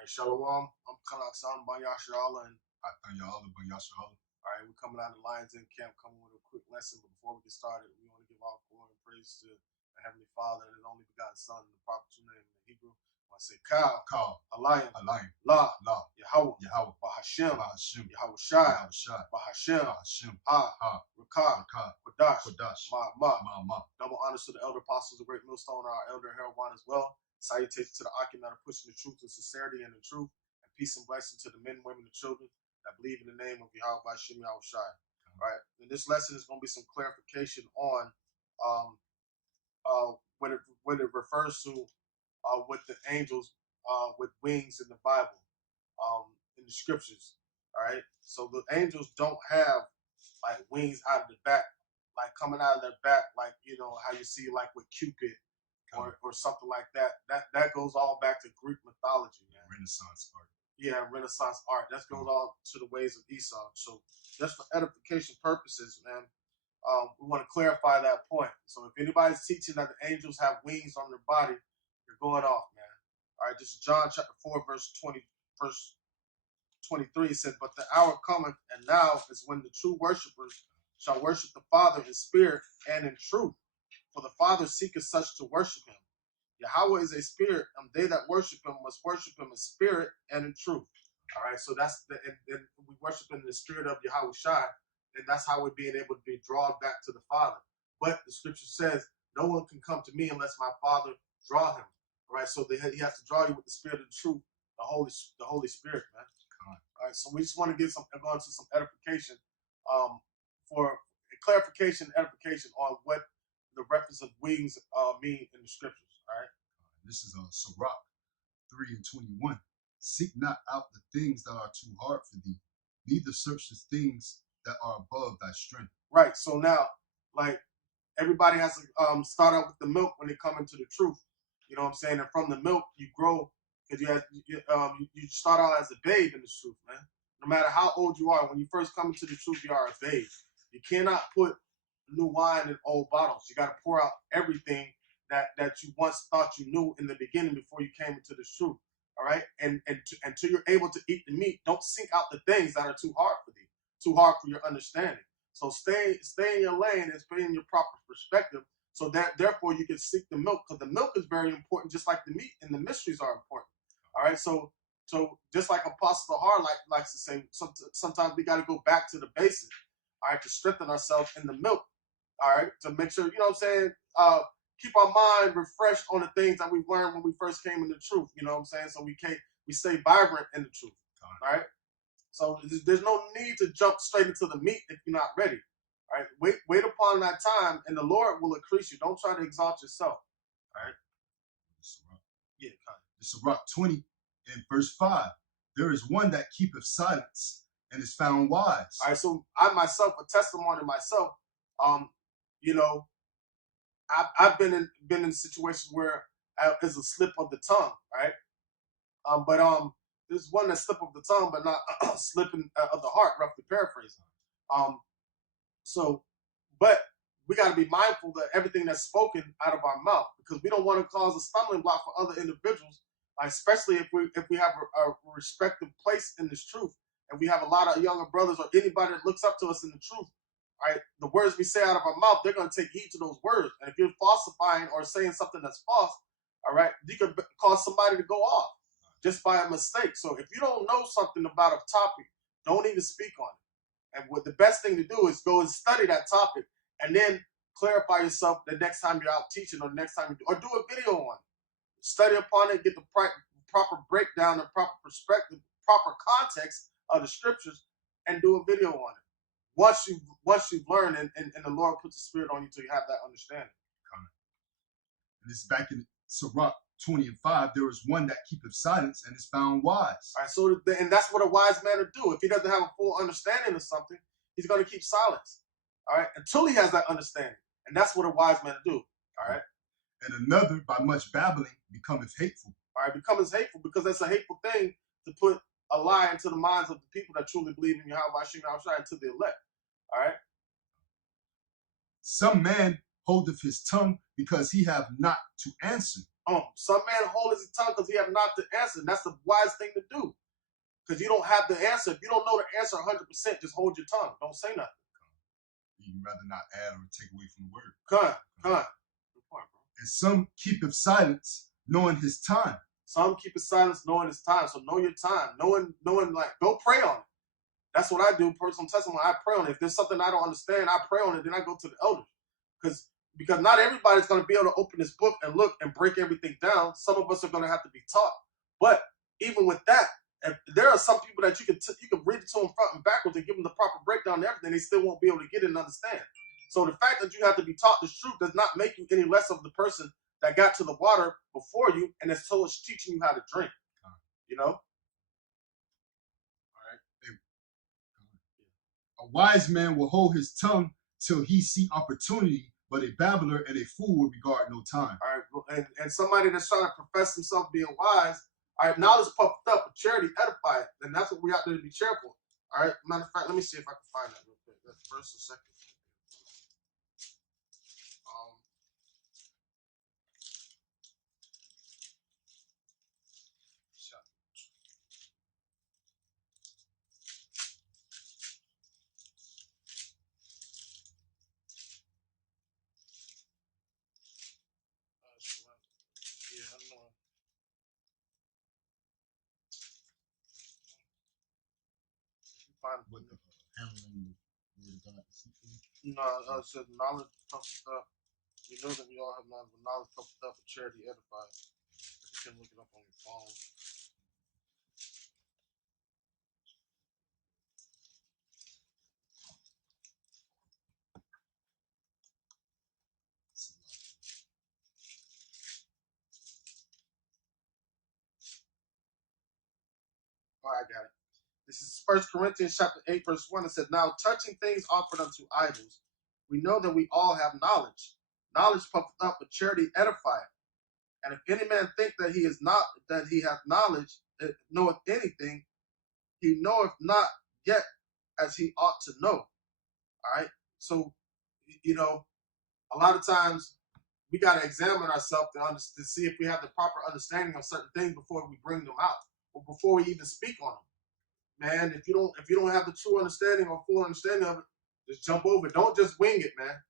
right, Shalom. I'm Kalaksan Banyashala, and Atanyala Banyashala. all right, we're coming out of the Lions Den camp, coming with a quick lesson. But before we get started, we want to give all glory and praise to the Heavenly Father and His only begotten Son, the proper true name in Hebrew. I want to say Kal, Alayan, La, Yahweh, Bahashem, Yahweh Shai, Bahashem, Rakah, Kodash, Ma. Double honors to the elder apostles, the great millstone, our elder Herwan as well. Salutations to the Akim that are pushing the truth and sincerity and the truth. And peace and blessing to the men, women, and children that believe in the name of Yahweh Hashem Yahweh Shai. Right. And this lesson is going to be some clarification on when it refers to with the angels with wings in the Bible, in the scriptures. All right. So the angels don't have like wings out of the back, like coming out of their back, like how you see like with Cupid or something like that. That goes all back to Greek mythology, man. Renaissance art. Yeah, Renaissance art. That goes all to the ways of Esau. So just for edification purposes, man, we want to clarify that point. So if anybody's teaching that the angels have wings on their body, you're going off, man. All right, this is John chapter 4, verse 23. It says, "But the hour cometh, and now is when the true worshipers shall worship the Father in spirit and in truth. For the Father seeketh such to worship him. Yahweh is a spirit, and they that worship him must worship him in spirit and in truth." All right, so that's and we worship in the spirit of Yahweh Shai, and that's how we're being able to be drawn back to the Father. But the scripture says, no one can come to me unless my Father draw him. All right, so he has to draw you with the spirit of the truth, the Holy Spirit, man. All right, so we just want to go into some edification, for clarification, edification on what the reference of wings mean in the scriptures. All right. This is Sirach 3:21. "Seek not out the things that are too hard for thee, neither search the things that are above thy strength." Right. So now, like, everybody has to start out with the milk when they come into the truth. You know what I'm saying? And from the milk, you grow, because you start out as a babe in the truth, man. No matter how old you are, when you first come into the truth, you are a babe. You cannot put new wine in old bottles. You got to pour out everything that you once thought you knew in the beginning before you came into the truth. All right, and until you're able to eat the meat, don't seek out the things that are too hard for thee, too hard for your understanding. So stay in your lane and stay in your proper perspective, so that therefore you can seek the milk, because the milk is very important, just like the meat and the mysteries are important. All right, so just like Apostle Har likes to say, sometimes we got to go back to the basics. All right, to strengthen ourselves in the milk. All right, to make sure, you know what I'm saying, keep our mind refreshed on the things that we learned when we first came in the truth. You know what I'm saying? So we stay vibrant in the truth. All right. So there's no need to jump straight into the meat if you're not ready. All right. Wait upon that time, and the Lord will increase you. Don't try to exalt yourself. All right. Yeah. This is Sirach 20 and verse 5. "There is one that keepeth silence and is found wise." All right. So I myself, a testimony myself. You know, I've been in situations where it's a slip of the tongue, right? But there's one that slip of the tongue, but not slipping of the heart, roughly paraphrasing. But we got to be mindful that everything that's spoken out of our mouth, because we don't want to cause a stumbling block for other individuals, especially if we have a respective place in this truth, and we have a lot of younger brothers or anybody that looks up to us in the truth. Right, the words we say out of our mouth, they're going to take heed to those words. And if you're falsifying or saying something that's false, all right, you could cause somebody to go off just by a mistake. So if you don't know something about a topic, don't even speak on it. And what the best thing to do is go and study that topic, and then clarify yourself the next time you're out teaching, or the next time you do, or do a video on it. Study upon it, get the proper breakdown, the proper perspective, proper context of the scriptures, and do a video on it. Once you've learned, and the Lord puts the Spirit on you till you have that understanding. And this is back in Sirach 20 and 5. "There is one that keepeth silence and is found wise." All right, so and that's what a wise man would do. If he doesn't have a full understanding of something, he's going to keep silence. All right, until he has that understanding, and that's what a wise man would do. All right. "And another by much babbling becometh hateful." All right, becomes hateful, because that's a hateful thing to put a lie into the minds of the people that truly believe in Yahweh Hashem Yahweh to the elect. All right. "Some man holdeth his tongue because he have not to answer." Some man hold his tongue because he have not the answer. And that's the wise thing to do. Because you don't have the answer. If you don't know the answer 100%, just hold your tongue. Don't say nothing. You'd rather not add or take away from the word. Come. Good point, bro. And some keepeth silence, knowing his time. Some keep his silence, knowing his time. So know your time. Knowing, like, go pray on it. That's what I do. Personal testimony, I pray on it. If there's something I don't understand, I pray on it. Then I go to the elders. Because not everybody's going to be able to open this book and look and break everything down. Some of us are going to have to be taught. But even with that, if there are some people that you can read it to them front and backwards and give them the proper breakdown and everything, they still won't be able to get it and understand. So the fact that you have to be taught this truth does not make you any less of the person that got to the water before you and is teaching you how to drink. You know? All right. A wise man will hold his tongue till he see opportunity, but a babbler and a fool will regard no time. All right. And somebody that's trying to profess himself being wise, all right, knowledge puffed up, but charity edified. And that's what we have to be careful. All right. Matter of fact, let me see if I can find that real quick. That's verse or second. Yeah, I know. Find What the handling the word of God deceitfully? No, it says knowledge puffed up. We know that we all have knowledge, but knowledge puffed up, but charity edified. You can look it up on your phone. Oh, I got it. This is 1 Corinthians chapter 8, verse 1. It says, now touching things offered unto idols, we know that we all have knowledge. Knowledge puffed up, but charity edified. And if any man think that he is not, that he hath knowledge, knoweth anything, he knoweth not yet as he ought to know. All right. So, you know, a lot of times we got to examine ourselves to see if we have the proper understanding of certain things before we bring them out, or before we even speak on them. Man, if you don't have the true understanding or full understanding of it, just jump over it. Don't just wing it, man,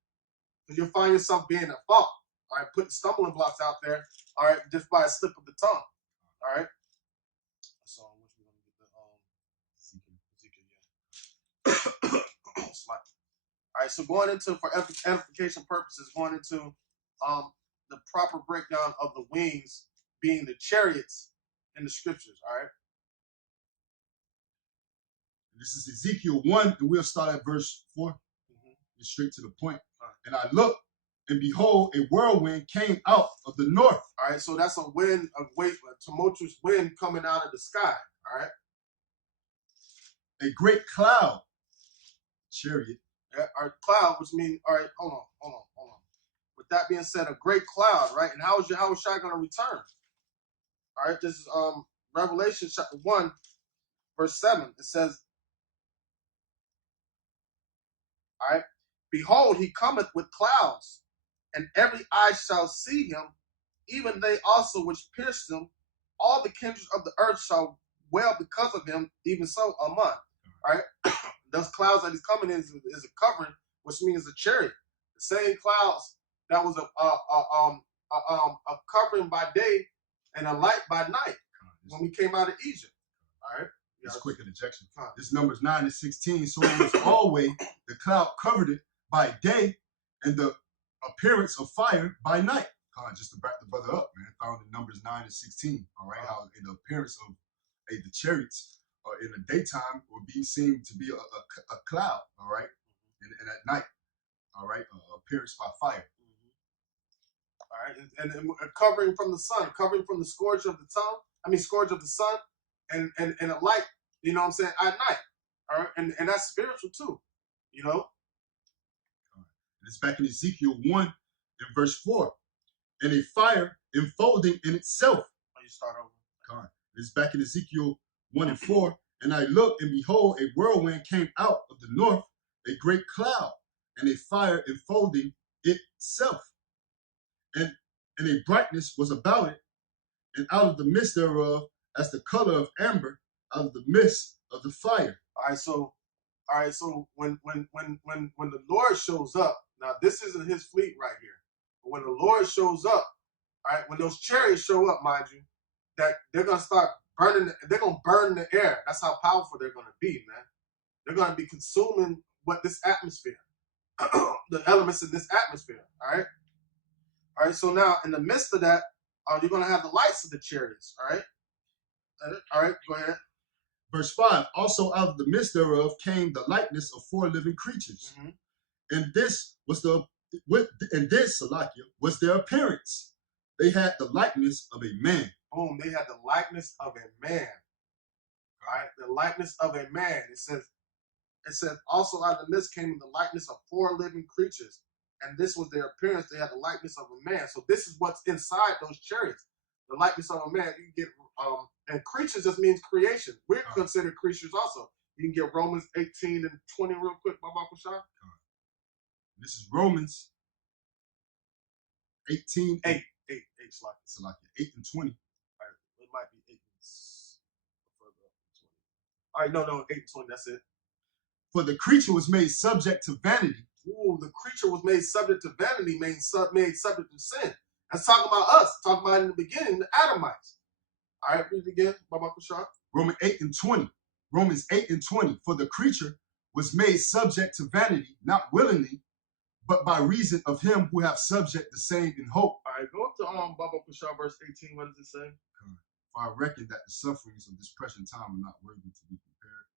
because you'll find yourself being at fault. All right, putting stumbling blocks out there. All right, just by a slip of the tongue. All right. So, which we're gonna get the Ezekiel, yeah. All right, so going into, for edification purposes, going into the proper breakdown of the wings being the chariots in the scriptures. All right. This is Ezekiel 1, and we'll start at verse 4. Get straight to the point. And I looked, and behold, a whirlwind came out of the north. All right, so that's a wind, a tumultuous wind coming out of the sky. All right. A great cloud, chariot. Yeah, our cloud, which means, all right, hold on. With that being said, a great cloud, right? And how is Shai going to return? All right, this is Revelation chapter 1, verse 7. It says, all right, behold, he cometh with clouds, and every eye shall see him, even they also which pierced him. All the kindreds of the earth shall wail because of him, even so, Amen. All right, those clouds that he's coming in is a covering, which means a chariot. The same clouds that was a covering by day and a light by night when we came out of Egypt. All right. It's quick interjection. This Numbers 9 and 16. So it was always the cloud covered it by day, and the appearance of fire by night. Just to back the brother up, man. Found in Numbers 9 and 16. All right, how in the appearance of the chariots in the daytime would be seen to be a cloud. All right, and at night, all right, appearance by fire. All right, and covering from the sun, covering from the scourge of the tongue. Scourge of the sun, and a light. You know what I'm saying? At night. All right, and that's spiritual too. You know. It's back in Ezekiel 1 and verse 4. And a fire enfolding in itself. You start over. It's back in Ezekiel 1 and 4. And I looked, and behold, a whirlwind came out of the north, a great cloud, and a fire enfolding itself. And and a brightness was about it, and out of the midst thereof, as the color of amber, out of the midst of the fire. All right, so when the Lord shows up, now this isn't his fleet right here. But when the Lord shows up, all right, when those chariots show up, mind you, that they're gonna start burning, they're gonna burn the air. That's how powerful they're gonna be, man. They're gonna be consuming what this atmosphere, the elements in this atmosphere. All right. All right, so now in the midst of that, you're gonna have the lights of the chariots. All right, go ahead. Verse 5, also out of the midst thereof came the likeness of 4 living creatures. Mm-hmm. And this was Salakia, was their appearance. They had the likeness of a man. Boom, they had the likeness of a man. All right, the likeness of a man. It says also out of the midst came the likeness of 4 living creatures. And this was their appearance. They had the likeness of a man. So this is what's inside those chariots. The likeness of a man. You can get and creatures just means creation. We're considered creatures also. You can get Romans 18 and 20 real quick, Baba Kushai. This is Romans 18. 8 Salakia. 8 and 20. All right, it might be 8 and further up. 20. All right, no, 8 and 20, that's it. For the creature was made subject to vanity. Ooh, the creature was made subject to vanity, made subject to sin. That's talking about us, talking about in the beginning, the Adamites. All right, read it again, Baba Kushai. Romans 8 and 20. Romans 8 and 20. For the creature was made subject to vanity, not willingly, but by reason of him who have subject the same in hope. All right, go up to Baba Kushai, verse 18. What does it say? For I reckon that the sufferings of this present time are not worthy to be compared.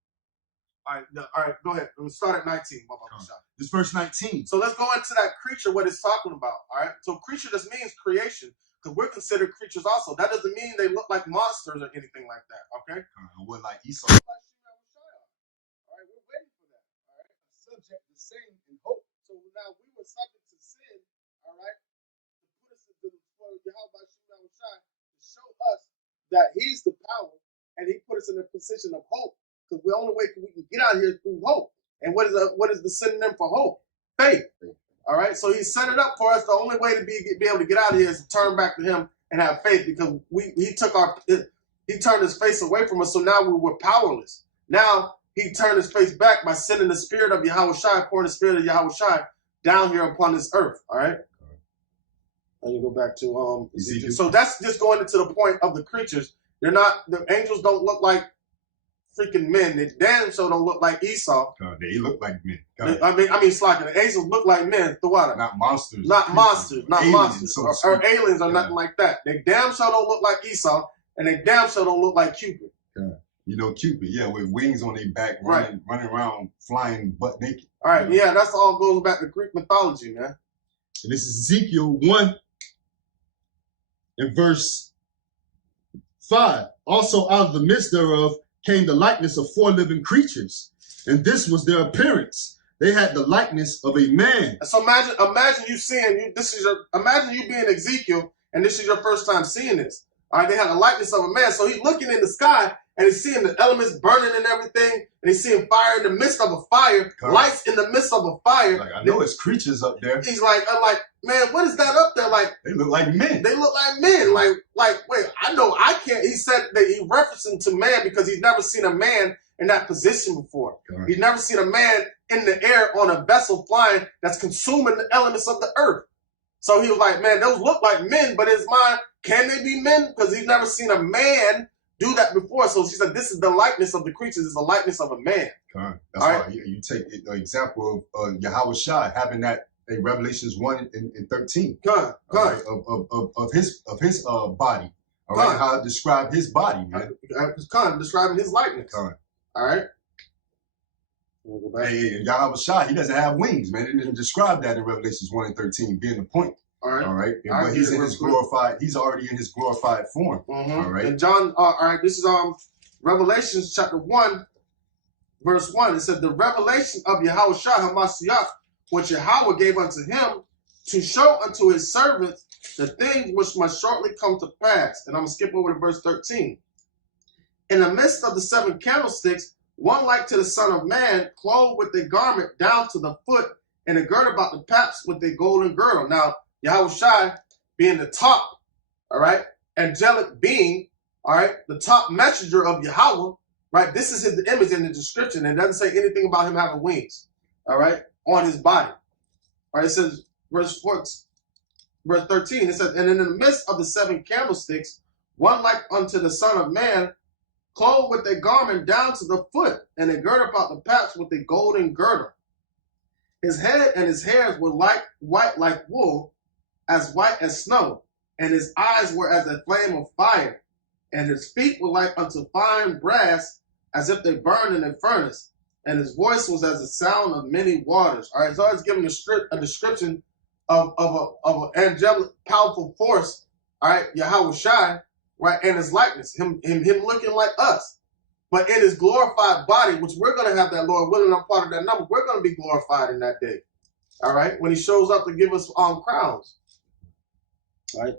All right, go ahead. We'll start at 19, Baba Kushai. This verse 19. So let's go into that creature, what it's talking about. All right, so creature just means creation. Because we're considered creatures also. That doesn't mean they look like monsters or anything like that, okay? We're like Esau. All right, we're waiting for that, all right? Subject the same in hope. So now we were subject to sin, all right? To put us into for Yahweh to show us that he's the power and he put us in a position of hope. Because the only way we can get out of here is through hope. And what is the synonym for hope? Faith. All right, so he set it up for us. The only way to be able to get out of here is to turn back to him and have faith, because he turned his face away from us. So now we were powerless. Now he turned his face back by sending the spirit of Yahweh Shai, pouring the spirit of Yahweh Shai down here upon this earth. All right. And you go back to Ezekiel. So that's just going into the point of the creatures. The angels don't look like freaking men. They damn sure don't look like Esau. They look like men. I mean, it's like the angels look like men. The water. Not monsters. Not monsters. Not monsters. So or aliens or nothing like that. They damn sure don't look like Esau, and they damn sure don't look like Cupid. You know Cupid, with wings on their back, running around, flying butt naked. All right, that's all goes back to Greek mythology, man. And this is Ezekiel 1 and verse 5. Also out of the midst thereof came the likeness of 4 living creatures, and this was their appearance. They had the likeness of a man. So imagine imagine you being Ezekiel, and this is your first time seeing this. All right, they had the likeness of a man. So he's looking in the sky, and he's seeing the elements burning and everything, and he's seeing fire in the midst of a fire, lights in the midst of a fire. Like, I know it's creatures up there. He's like, man, what is that up there? Like, they look like men. They look like men. Like, wait, I know I can't. He said that he referencing to man because he's never seen a man in that position before. He's never seen a man in the air on a vessel flying that's consuming the elements of the earth. So he was like, man, those look like men, but his mind, can they be men? Because he's never seen a man do that before. So she said, this is the likeness of the creatures, is the likeness of a man. That's why you take the example of Yahweh Shai having that in Revelations 1 and 13. Right, of his body. All right, how to describe his body, man. Describing his likeness. All right. We'll go back. Hey, Yahweh Shai, he doesn't have wings, man. It didn't describe that in Revelations 1 and 13 being the point. All right. But he's in his glorified, he's already in his glorified form. All right. And John, all right, this is Revelations chapter 1, verse 1. It said, the revelation of Yahweh Shai HaMashiach, which Yahweh gave unto him to show unto his servants the things which must shortly come to pass. And I'm going to skip over to verse 13. In the midst of the 7 candlesticks, one like to the Son of Man, clothed with a garment down to the foot, and a girdle about the paps with a golden girdle. Now, Yahweh Shai being the top, all right, angelic being, all right, the top messenger of Yahweh, right? This is his image in the description. It doesn't say anything about him having wings, all right, on his body. All right, it says, verse 13, it says, and in the midst of the 7 candlesticks, one like unto the Son of Man, clothed with a garment down to the foot, and a girdle about the paps with a golden girdle. His head and his hairs were white like wool, as white as snow, and his eyes were as a flame of fire, and his feet were like unto fine brass, as if they burned in a furnace, and his voice was as the sound of many waters. All right, so I was giving a description of an angelic, powerful force, all right, Yahweh Shai, right, and his likeness, him looking like us, but in his glorified body, which we're going to have that, Lord willing, I'm part of that number. We're going to be glorified in that day, all right, when he shows up to give us crowns. All right,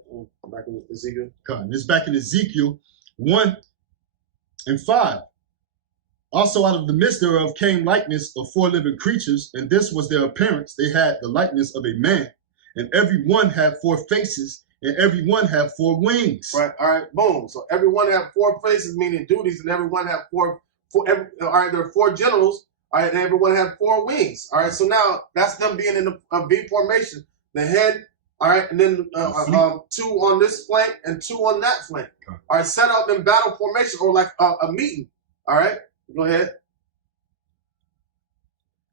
back in Ezekiel. It's back in Ezekiel 1 and 5. Also out of the midst thereof came likeness of 4 living creatures, and this was their appearance. They had the likeness of a man, and every one had 4 faces, and every one had 4 wings. Right, all right, boom. So every one had 4 faces, meaning duties, and every one had all right, there are 4 generals, all right, and everyone had 4 wings. All right, so now that's them being in a V formation. The head, all right, and then 2 on this flank and 2 on that flank. All right, set up in battle formation or like a meeting. All right, go ahead.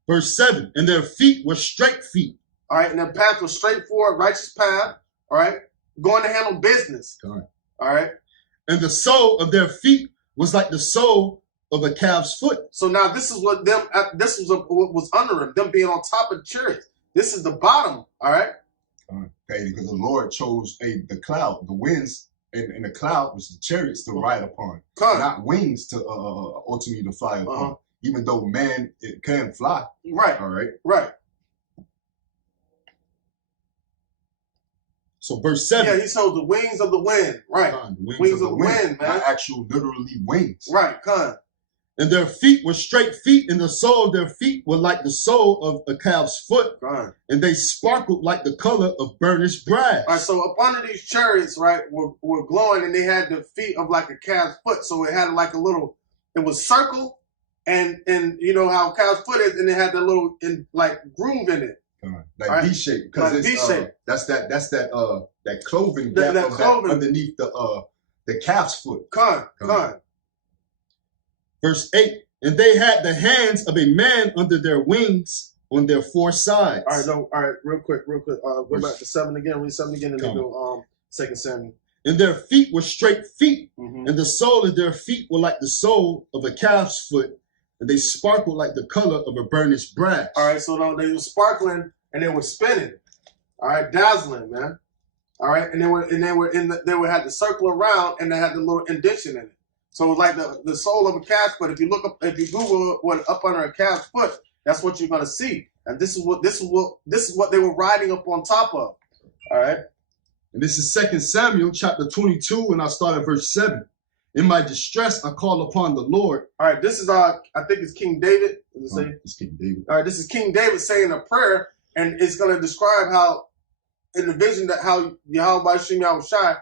Verse 7, and their feet were straight feet. All right, and their path was straightforward, righteous path. All right, going to handle business. All right. And the sole of their feet was like the sole of a calf's foot. So now this is what what was under them being on top of the chariot. This is the bottom. All right. Okay, because the Lord chose the cloud, the winds, and the cloud was the chariots to ride upon, not wings to ultimately to fly upon. Even though man it can fly. Right. All right. Right. So verse 7. Yeah, he showed the wings of the wind. Right. The wings of the wind, man. Not actual literally wings. Right. And their feet were straight feet, and the sole of their feet were like the sole of a calf's foot. And they sparkled like the color of burnished brass. All right, so up under these chariots, right, were glowing, and they had the feet of like a calf's foot. So it had like a little, it was circle, and you know how calf's foot is, and it had that little like groove in it. Like right? V-shape, because like it's V-shape. That's that cloven gap that cloven. Underneath the calf's foot. Verse 8, and they had the hands of a man under their wings on their 4 sides. All right, real quick. Go back to 7 again, read 7 again, and then go 2 Samuel. And their feet were straight feet, and the sole of their feet were like the sole of a calf's foot, and they sparkled like the color of a burnished brass. All right, so now they were sparkling and they were spinning. All right, dazzling, man. All right, and they had the circle around, and they had the little indentation in it. So it was like the sole of a calf's foot. If you Google what up under a calf's foot, that's what you're gonna see. And this is what they were riding up on top of. All right. And this is 2 Samuel chapter 22, and I'll start at verse 7. In my distress, I call upon the Lord. All right, this is I think it's King David. It's King David. All right, this is King David saying a prayer, and it's going to describe how, in the vision, that how Yahweh Bashim Yahushai,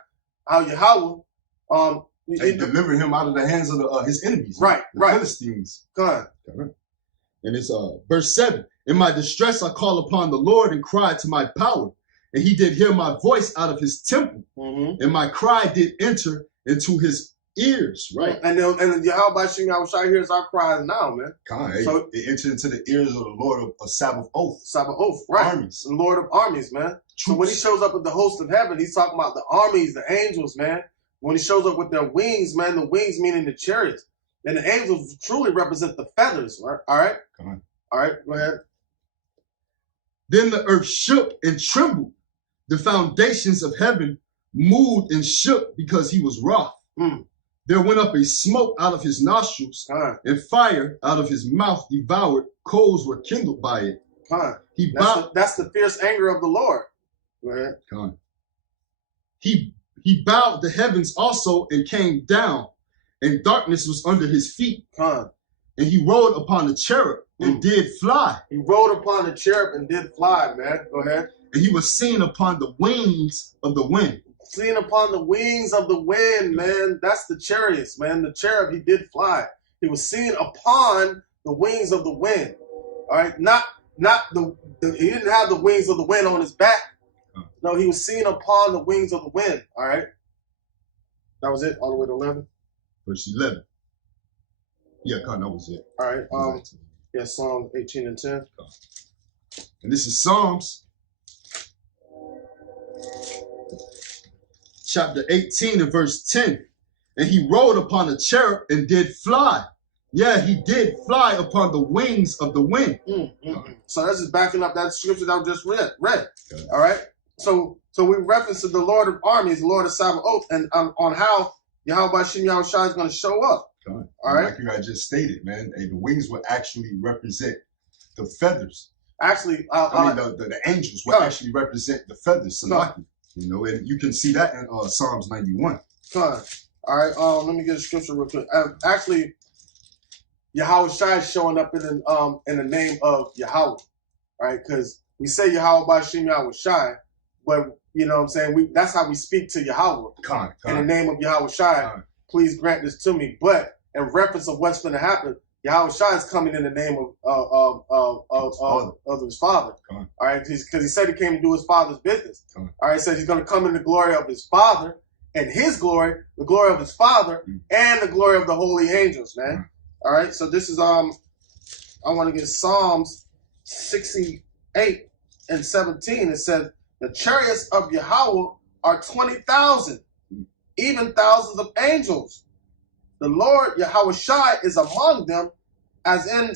how Yahweh, they delivered him out of the hands of his enemies. Right, the Philistines. And it's verse 7. In my distress, I call upon the Lord and cried to my power, and he did hear my voice out of his temple, and my cry did enter into his ears, right? And Yahweh Bashim Yahushai hears our cries now, man. So it entered into the ears of the Lord of Sabbath oath. Sabbath oath, right? Armies. The Lord of armies, man. Troops. So when he shows up with the host of heaven, he's talking about the armies, the angels, man. When he shows up with their wings, man, the wings meaning the chariots. And the angels truly represent the feathers, right? All right? All right, go ahead. Then the earth shook and trembled. The foundations of heaven moved and shook because he was wroth. There went up a smoke out of his nostrils, and fire out of his mouth devoured. Coals were kindled by it. That's the fierce anger of the Lord. Go ahead. He bowed the heavens also and came down, and darkness was under his feet. And he rode upon the cherub and did fly. He rode upon the cherub and did fly, man. Go ahead. And he was seen upon the wings of the wind. Seen upon the wings of the wind, man. That's the chariots, man. The cherub, he did fly. He was seen upon the wings of the wind. All right, not he didn't have the wings of the wind on his back. No, he was seen upon the wings of the wind. All right, that was it, all the way to 11. Verse 11. Yeah, that was it. All right, yeah, Psalm 18 and 10. And this is Psalms chapter 18 and verse 10. And he rode upon a cherub and did fly. Yeah, he did fly upon the wings of the wind. So that's just backing up that scripture that we just read. Okay. All right. So we reference to the Lord of armies, the Lord of Sabaoth, and on how Yahweh Bashim Yahushua is going to show up. God. All right. Like you guys just stated, man, the wings would actually represent the feathers. Actually, the angels would actually represent the feathers. You know, and you can see that in Psalms 91. All right. Let me get a scripture real quick. Actually, Yahweh Shai is showing up in the name of Yahweh, right? Because we say Yahweh Bashim Yahweh Shai, but you know what I'm saying, that's how we speak to Yahweh. In the name of Yahweh Shai, please grant this to me. But in reference of what's going to happen, Yahweh Shai is coming in the name of his father. All right, because he said he came to do his father's business. All right, he said he's going to come in the glory of his father and his glory, the glory of his father, and the glory of the holy angels, man. All right, so this is I want to get Psalms 68 and 17. It says, the chariots of Yahweh are 20,000, even thousands of angels. The Lord Yahweh Shai is among them, as in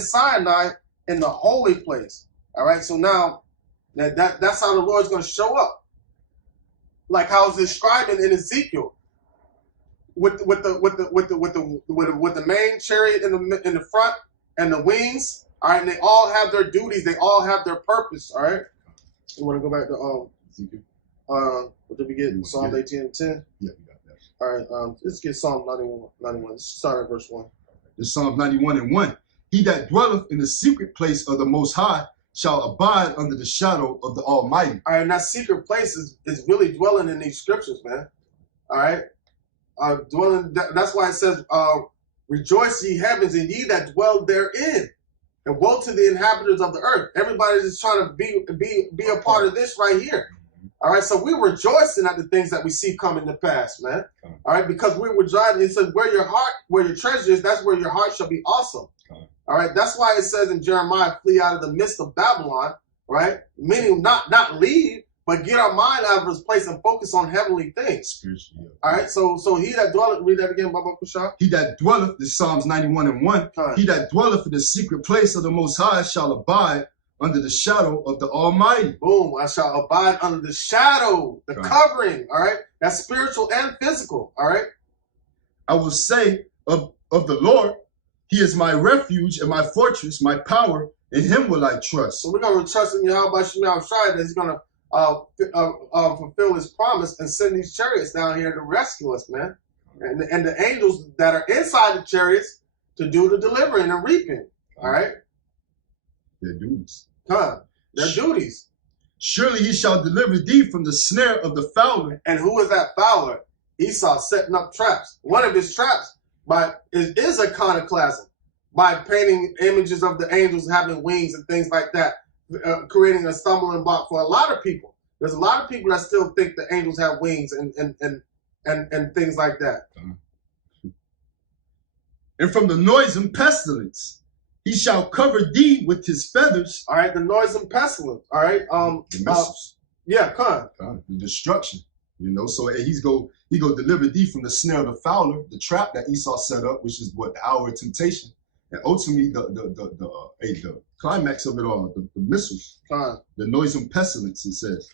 Sinai in the holy place. All right, so now that's how the Lord's going to show up, like how it's describing in Ezekiel. With the main chariot in the front and the wings, all right, and they all have their duties, they all have their purpose, all right. You want to go back to what did we get? Psalm 18 and 10. Yeah, we got that. All right, let's get Psalm 91. Let's start at verse 1. This Psalm 91 and 1. He that dwelleth in the secret place of the Most High shall abide under the shadow of the Almighty. All right, and that secret place is really dwelling in these scriptures, man. All right. That's why it says, rejoice ye heavens and ye that dwell therein, and woe to the inhabitants of the earth. Everybody's just trying to be a part of this right here. All right, so we're rejoicing at the things that we see coming to pass, man. All right, because we were driving. It says, where your treasure is, that's where your heart shall be also. All right, that's why it says in Jeremiah, flee out of the midst of Babylon, right? Meaning not leave, but get our mind out of this place and focus on heavenly things. All right, so he that dwelleth, read that again, Baba Kushah. He that dwelleth, this Psalms 91 and 1, he that dwelleth in the secret place of the Most High shall abide under the shadow of the Almighty. Boom, I shall abide under the shadow, the covering, all right? That's spiritual and physical, all right? I will say of the Lord, he is my refuge and my fortress, my power, in him will I trust. So we're going to trust in Yahweh Shai that he's going to fulfill his promise and send these chariots down here to rescue us, man, and the angels that are inside the chariots to do the delivering and reaping. All right, their duties. Their duties. Surely he shall deliver thee from the snare of the fowler. And who is that fowler? Esau setting up traps. One of his traps is a iconoclasm by painting images of the angels having wings and things like that. Creating a stumbling block for a lot of people. There's a lot of people that still think the angels have wings and things like that. And from the noisome pestilence, he shall cover thee with his feathers. All right, the noisome pestilence. All right, the missiles. The destruction. You know, so he go deliver thee from the snare of the fowler, the trap that Esau set up, which is what, the hour of temptation. And ultimately, the climax of it all, the missiles, the noisome pestilence, it says.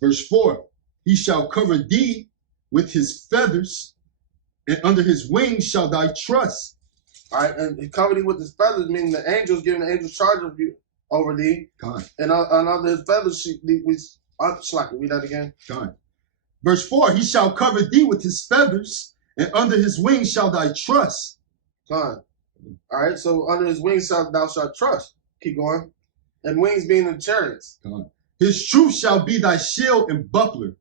Verse 4, he shall cover thee with his feathers, and under his wings shall thy trust. All right, and he covered thee with his feathers, meaning the angels giving the angels charge of you over thee. And under his feathers, read that again. Verse 4, he shall cover thee with his feathers, and under his wings shall thy trust. All right, so under his wings thou shalt trust. Keep going. And wings being the chariots. His truth shall be thy shield and buckler.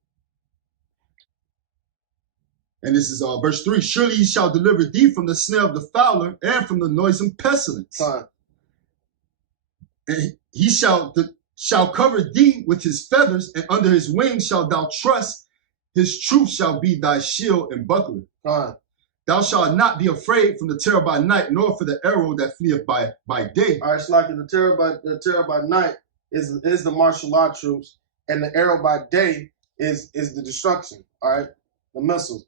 And this is verse 3. Surely he shall deliver thee from the snare of the fowler and from the noisome pestilence. And he shall cover thee with his feathers, and under his wings shalt thou trust. His truth shall be thy shield and buckler. Thou shalt not be afraid from the terror by night, nor for the arrow that fleeth by day. All right, it's like the terror by night is the martial law troops, and the arrow by day is the destruction. All right, the missiles.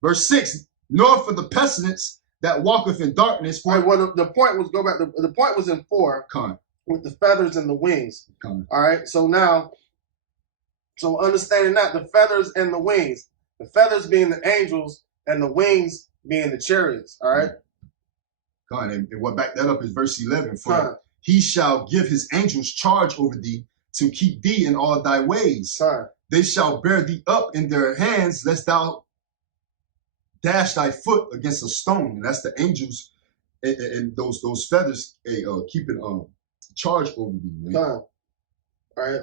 Verse 6, nor for the pestilence that walketh in darkness. All right, well, the point was, go back, the point was in 4 with the feathers and the wings. All right, so now, so understanding that, the feathers and the wings, the feathers being the angels and the wings being the chariots, all right? And what back that up is verse 11. For he shall give his angels charge over thee to keep thee in all thy ways. They shall bear thee up in their hands, lest thou dash thy foot against a stone. And that's the angels and those feathers keeping charge over thee, man. All right,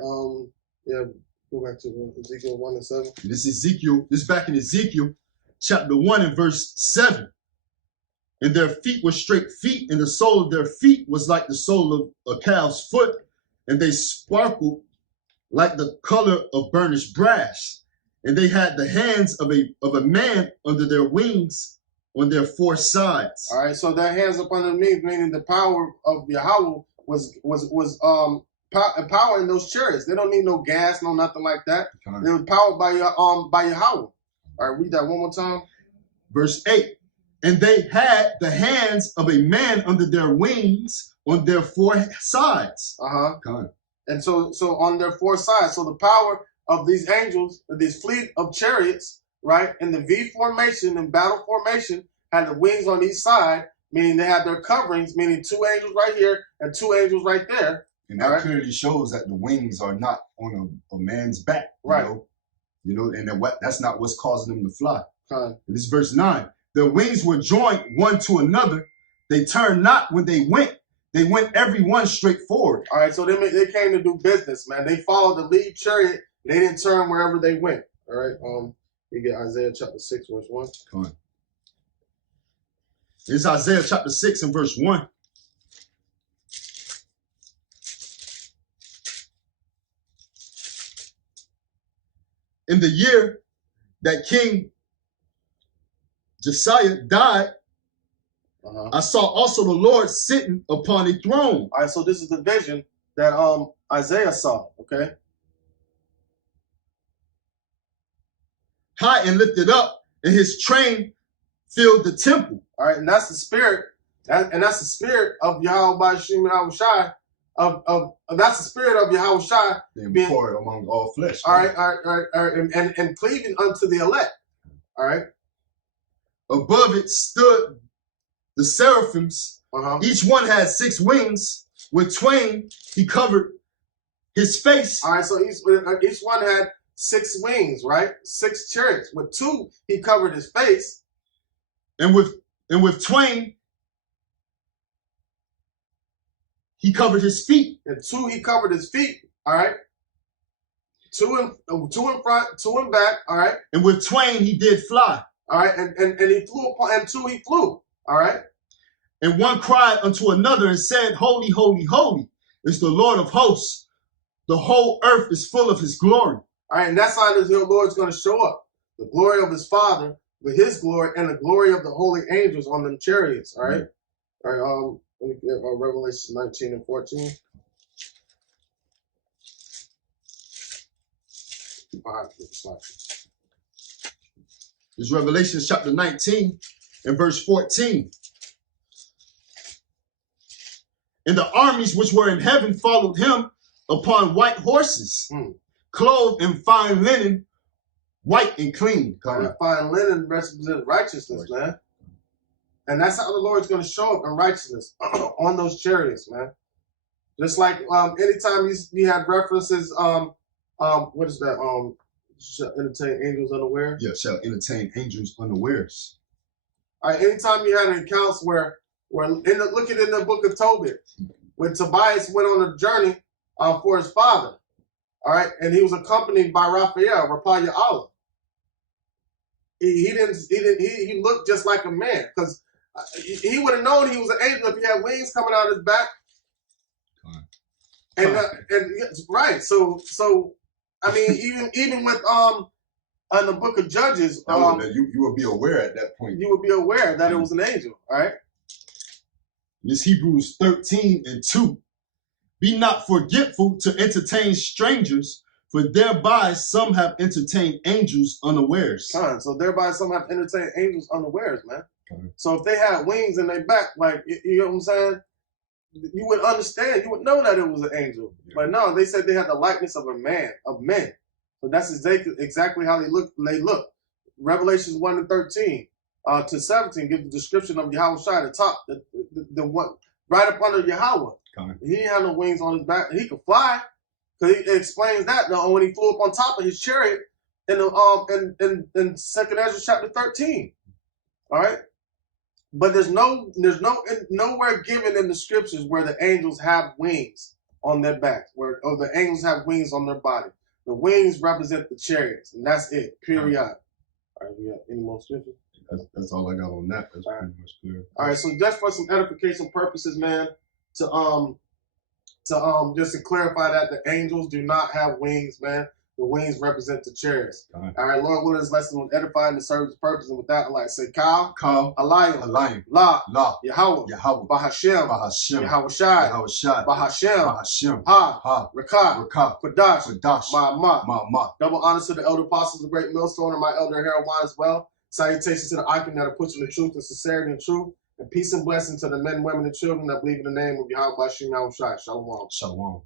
yeah, go back to Ezekiel 1 and 7. This is back in Ezekiel chapter 1 and verse 7. And their feet were straight feet, and the sole of their feet was like the sole of a calf's foot, and they sparkled like the color of burnished brass. And they had the hands of a man under their wings on their 4 sides. All right, so their hands up underneath, meaning the power of Yahweh was empowering those chariots. They don't need no gas, no nothing like that. They were powered by Yahweh. All right, read that one more time. Verse 8. And they had the hands of a man under their wings on their 4 sides. And so on their 4 sides. So the power of these angels, this fleet of chariots, right, in the V formation, in battle formation, had the wings on each side, meaning they had their coverings, meaning 2 angels right here and 2 angels right there. And that clearly shows that the wings are not on a man's back, you know, and that's not what's causing them to fly. And this is verse 9. The wings were joined one to another. They turned not when they went. They went every one straight forward. All right, so they came to do business, man. They followed the lead chariot. They didn't turn wherever they went. All right, you get Isaiah chapter 6, verse 1. It's Isaiah chapter 6 and verse 1. In the year that King Josiah died, I saw also the Lord sitting upon a throne. All right, so this is the vision that Isaiah saw, okay? High and lifted up, and his train filled the temple. All right, and that's the spirit, that's the spirit of Yahweh Bashim Yahushai, that's the spirit of Yahushai being poured among all flesh. All right, and cleaving unto the elect. All right. Above it stood the seraphims. Each one had 6 wings. With twain he covered his face. All right, so each one had 6 wings, right? 6 chariots. With 2 he covered his face. And with twain he covered his feet. And 2 he covered his feet. All right. 2 in front, 2 in back. All right. And with twain he did fly. All right, and he flew upon, and 2 he flew. All right. And one cried unto another and said, Holy, holy, holy is the Lord of hosts. The whole earth is full of his glory. All right, and that's how the Lord's going to show up. The glory of his Father, with his glory, and the glory of the holy angels on them chariots. All right. All right. Let me get Revelation 19 and 14. It's Revelation chapter 19 and verse 14. And the armies which were in heaven followed him upon white horses, clothed in fine linen, white and clean. Fine linen represents righteousness, man. And that's how the Lord's going to show up in righteousness on those chariots, man. Just like anytime you have references, what is that? Shall entertain angels unaware. Yeah, shall entertain angels unawares. All right, anytime you had accounts where look at in the book of Tobit, when Tobias went on a journey for his father. All right, and he was accompanied by Raphael, Allah. He looked just like a man, because he would have known he was an angel if he had wings coming out of his back. And right, so I mean, even with in the book of Judges, you will be aware at that point. You would be aware that it was an angel, all right? This Hebrews 13:2. Be not forgetful to entertain strangers, for thereby some have entertained angels unawares. So thereby some have entertained angels unawares, man. So if they had wings in their back, like, you know what I'm saying? You would understand, you would know that it was an angel. Yeah. But no, they said they had the likeness of a man, of men. So that's exactly how they look. Revelations 1:13 to 17 give the description of Yahweh Shai, the top, the one right up under Yahweh. He didn't have no wings on his back. He could fly, because it explains that when he flew up on top of his chariot in the in 2nd Ezra chapter 13. All right. But there's nowhere given in the scriptures where the angels have wings on their backs, or the angels have wings on their body. The wings represent the chariots, and that's it. Period. All right, we got any more scriptures? That's all I got on that. That's pretty much clear. All right, so just for some edification purposes, man, just to clarify that the angels do not have wings, man. The wings represent the chariots. All right, Lord, will this lesson was edifying to serve His purpose, and with that, I'd like to say, Kal, Alayim, La, Yahweh, Bahashem, Yahweh Shai, Bahashem, Ha, Rakah, Quadash, Ma. Double honors to the elder apostles, the great millstone, and my elder Harold Wine as well. Salutations to the icon that are pushing the truth and sincerity and truth. And peace and blessing to the men, women, and children that believe in the name of Yahweh Bashim Yahweh Shai. Shalom. Shalom.